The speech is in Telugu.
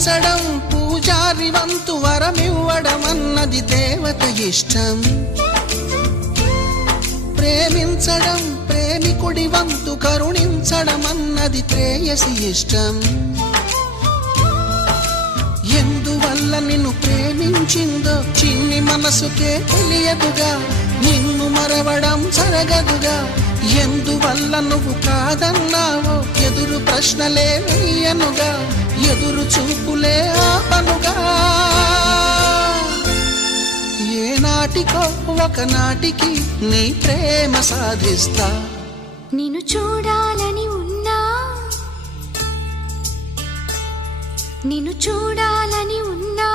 పూజించడం పూజారి వంతు వరమివ్వడం అన్నది దేవత ఇష్టం. ప్రేమించడం ప్రేమికుడి వంతు కరుణించడం అన్నది ప్రేయసి ఇష్టం. ఎందువల్ల నిన్ను ప్రేమించిందో చిన్ని మనసుకే తెలియదుగా, నిన్ను మరవడం జరగదుగా. ఎందువల్ల నువ్వు కాదన్నావో ఎదురు ప్రశ్నలే వేయనుగా, ఎదురు చూపులే ఆపనుగా. ఏనాటికో ఒకనాటికి నీ ప్రేమ సాధిస్తా. నిన్ను చూడాలని ఉన్నా, నిన్ను చూడాలని ఉన్నా,